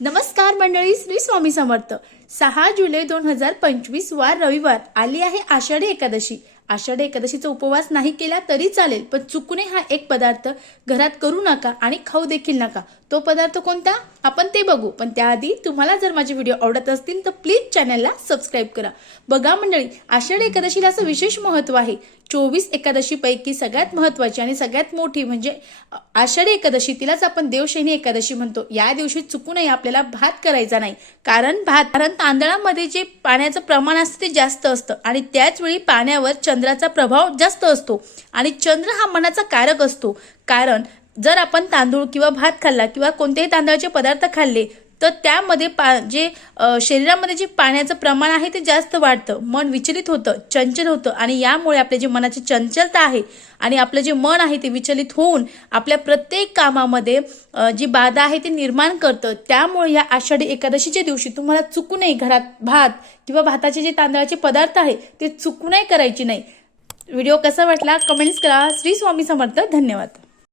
नमस्कार मंडळी, श्री स्वामी समर्थ। 6 जुलै 2025 वार रविवार आली आहे आषाढी एकादशी। आषाढी एकादशीचा उपवास नाही केला तरी चालेल, पण चुकूने हा एक पदार्थ घरात करू नका आणि खाऊ देखील नका। तो पदार्थ कोणता आपण ते बघू, पण त्याआधी तुम्हाला जर माझे व्हिडिओ आवडत असतील तर प्लीज चॅनलला सबस्क्राइब करा। बघा मंडळी, आषाढी एकादशीला असं विशेष महत्त्व आहे। 24 एकादशी पैकी सगळ्यात महत्त्वाची आणि सगळ्यात मोठी म्हणजे आषाढी एकादशी, तिलाच आपण देवशयनी एकादशी म्हणतो। या दिवशी चुकूनही आपल्याला भात करायचा नाही, कारण तांदळामध्ये जे पाण्याचं प्रमाण असतं ते जास्त असतं आणि त्याच वेळी पाण्यावर चंद्राचा प्रभाव जास्त असतो आणि चंद्र हा मनाचा कारक असतो। कारण जर आपण तांदूळ किंवा भात खाल्ला किंवा कोणतेही तांदळाचे पदार्थ खाल्ले तर त्यामध्ये शरीरामध्ये जे पाण्याचं प्रमाण आहे ते जास्त वाढतं, मन विचलित होतं, चंचल होतं आणि यामुळे आपले जे मनाची चंचलता आहे आणि आपलं जे मन आहे ते विचलित होऊन आपल्या प्रत्येक कामामध्ये जी बाधा आहे ती निर्माण करतं। त्यामुळे या आषाढी एकादशीच्या दिवशी तुम्हाला चुकूनही घरात भात किंवा भाताचे जे तांदळाचे पदार्थ आहे ते चुकूनही करायचे नाही। व्हिडिओ कसा वाटला कमेंट्स करा। श्री स्वामी समर्थ। धन्यवाद।